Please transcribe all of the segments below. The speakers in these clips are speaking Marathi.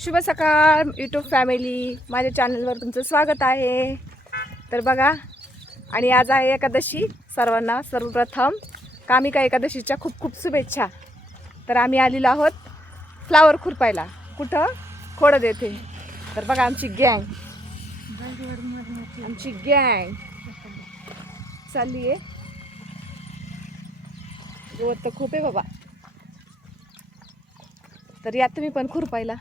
शुभ सकाळ यूट्यूब फॅमिली, माझ्या चॅनलवर तुमचं स्वागत आहे. तर बघा, आणि आज आहे एकादशी. सर्वांना सर्वप्रथम कामिका एकादशीच्या खूप खूप शुभेच्छा. तर आम्ही आलेलो आहोत फ्लावर खुरपायला. कुठं? खोडद येथे. तर बघा आमची गँग चालली आहे. गवत तर खूप आहे बाबा. तर या तुम्ही पण खुरपायला.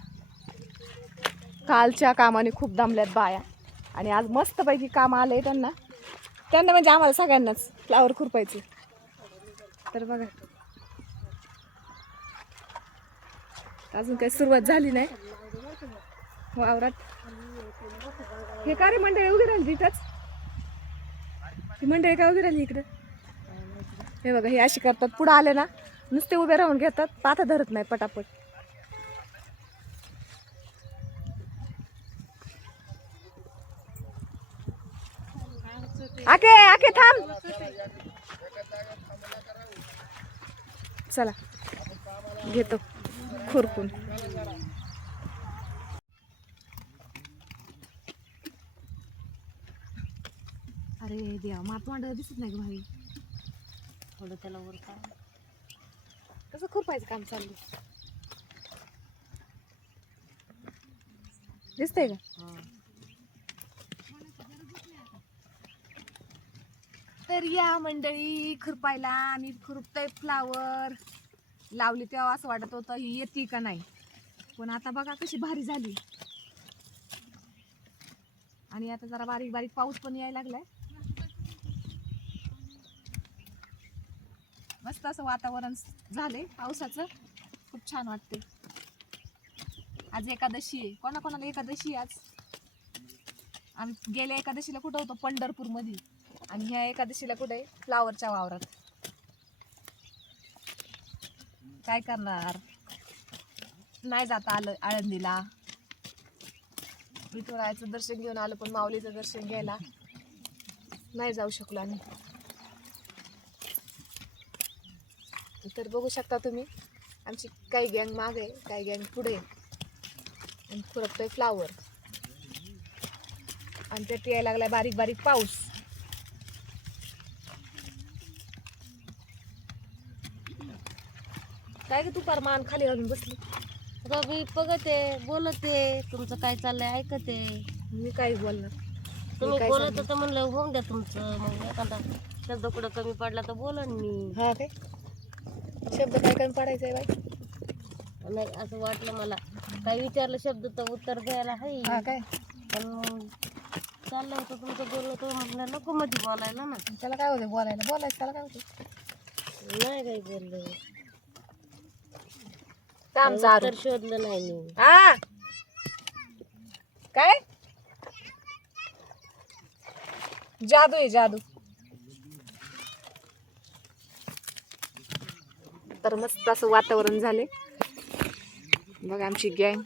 कालच्या कामाने खूप दमल्यात बाया, आणि आज मस्तपैकी काम आलंय त्यांना म्हणजे आम्हाला सगळ्यांनाच फ्लावर खुरपायचे. तर बघा, अजून काही सुरुवात झाली नाही वावरात. हे का रे मंडळी उभी राहिली तिथंच? ही मंडळी काय उभी राहिली इकडे? हे बघा, हे अशी करतात. पुढे आले ना नुसते उभे राहून घेतात, पाता धरत नाही पटापट. आके आके थांब. चला घेतो खुरपून. अरे देवा, मातमांड दिसत नाही ग भाई. थोडं त्याला वर कसं खुरपायचं काम चाललं दिसतंय का? तर या मंडळी खुरपायला. आणि खुरपतय फ्लावर. लावली तेव्हा असं वाटत होतं ही येते का नाही, पण आता बघा कशी भारी झाली. आणि आता जरा बारीक बारीक पाऊस पण यायला लागलाय. मस्त असं वातावरण झालंय पावसाचं. खूप छान वाटते. आज एकादशी आहे. कोणाकोणाला एकादशी आज? आम्ही गेल्या एकादशीला कुठं होतो? पंढरपूर मध्ये. आणि ह्या एकादशीला कुठे आहे? फ्लावरच्या वावरात. काय करणार, नाही जाता आलं आळंदीला. विठुरायाचं दर्शन घेऊन आलं, पण माऊलीचं दर्शन घ्यायला नाही जाऊ शकलो आम्ही. तर बघू शकता तुम्ही, आमची काही गँग मागे, काही गँग पुढे. आणि खुरपतोय फ्लावर. आणि त्यात यायला लागलाय बारीक बारीक पाऊस. काय ग तू परमान खाली घालून बसली? मी बघते, बोलते, तुमचं काय चाललंय ऐकते. मी काही बोलणार. तुम्ही बोलत होतं म्हणलं होऊन द्या तुमचं. मग एखादा शब्द कुठं कमी पडला तर बोलन मी. हा काय शब्द काय कमी पडायचंय बाई? नाही असं वाटलं मला. काय विचारलं शब्द तर उत्तर द्यायला आहे. हा काय? पण चाललं होतं तुमचं बोललं तर म्हटलं नको मध्ये बोलायला ना. त्याला काय होते बोलायला? बोलायचं त्याला काय होते? नाही काही बोललं. उत्तर शोधलं नाही मी. हा काय? जादू आहे जादू. तर मस्त असं वातावरण झाले. बघा आमची गँग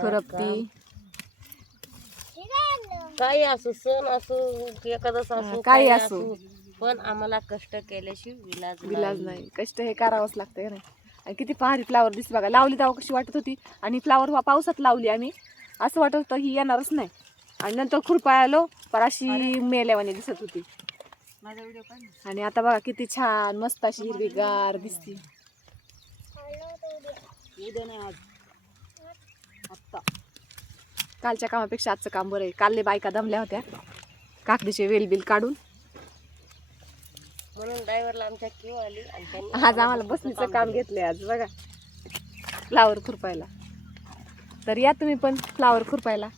खुरपती. काही असो, सण असो, एखादं असो, काही असो, पण आम्हाला कष्ट केल्याशिवाय विलाज नाही. कष्ट हे करावंच लागतं ना. आणि किती भारी फ्लावर दिसते बघा. लावली तेव्हा कशी वाटत होती. आणि फ्लावर पावसात लावली आम्ही, असं वाटत होतं ही येणारच नाही. आणि नंतर खुरपाय आलो, पर अशी मेल्यावानी दिसत होती. आणि आता बघा किती छान मस्त अशी हिरवीगार दिसती. कालच्या कामापेक्षा आजचं काम बरं आहे. कालले बायका दमल्या होत्या काकडीचे वेलबिल काढून. म्हणून ड्रायव्हरला आमच्या किंवा आली. आज आम्हाला बसणीचं काम घेतलंय आज बघा, फ्लावर खुरपायला. तर या तुम्ही पण फ्लावर खुरपायला.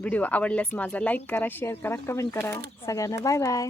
व्हिडिओ आवडल्यास माझा लाईक करा, शेअर करा, कमेंट करा. सगळ्यांना बाय बाय.